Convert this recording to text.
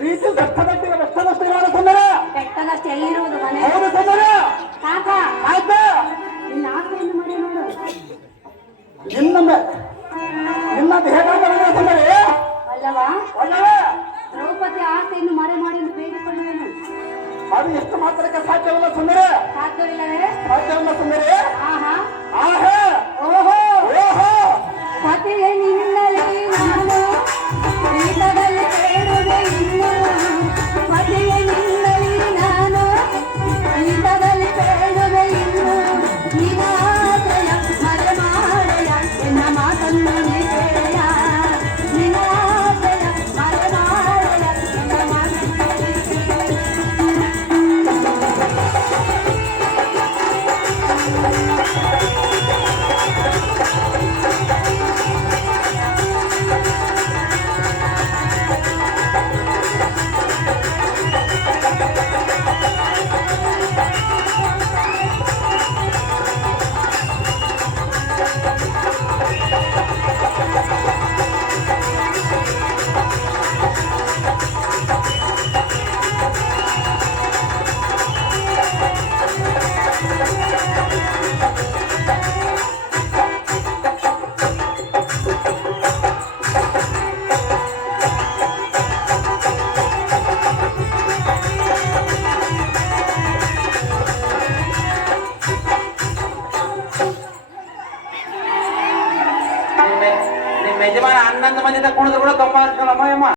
ಪ್ರೀತಿ ಬೆಟ್ಟದಟ್ಟಿಗೆ ಬೆಟ್ಟದಷ್ಟು ಇರೋದು ಸುಂದರ. ಬೆಟ್ಟದಷ್ಟು ಎಲ್ಲಿರುವುದು ಮನೆ? ಹೌದು ಸುಂದರ. ಕಾಕ ಆಯ್ತಾ ನಿನ್ನ ಆಸೆಯನ್ನು ಮನೆ ನೋಡು. ನಿನ್ನಂದ ಹೇಗಾಗ ಸುಂದರಿ ಅಲ್ಲವಾ? ಅಲ್ಲವ ದ್ರೌಪದಿ ಆಸೆಯನ್ನು ಮರೆ ಮಾಡಿ ಎಂದು ಬೇಡಿಕೊಳ್ಳುವೆನು. ಅದು ಎಷ್ಟು ಮಾತ್ರಕ್ಕೆ ಸಾಧ್ಯವಲ್ಲ ಸುಂದರ. ಸಾಧ್ಯವಿಲ್ಲವೇ? ಸಾಧ್ಯವಲ್ಲ ಸುಂದರಿ. ಆಹಾ ಆಹಾ ಓಹೋ ಓಹೋ ಪತಿಯೇ ನಿನ್ನಲಿ ನಾನು ಪ್ರೀತದಲ್ಲಿ ಬೇಡುವೆ ಇನ್ನು. ಪತಿಯೇ ನಿನ್ನಲಿ ನಾನು ಪ್ರೀತದಲ್ಲಿ ಬೇಡುವೆ ಇನ್ನು. ನಿನ್ನ ಆಸೆಯ ಮರೆ ಮಾಡಯ ಎನ್ನ ಮಾತನ್ನು ನೀ ಕೇಳೆಯ. ನಿನ್ನ ಆಸೆಯ ಮರೆ ಮಾಡಯ ಎನ್ನ ಮಾತನ್ನು ನೀ ಕೇಳೆಯ. ನಿಮ್ಮ ಯಜಮಾನ 11 ಮಂದಿಯಿಂದ ಕುಣಿದ್ರು ಕೂಡ 90 ವರ್ಷ ಅಮ್ಮ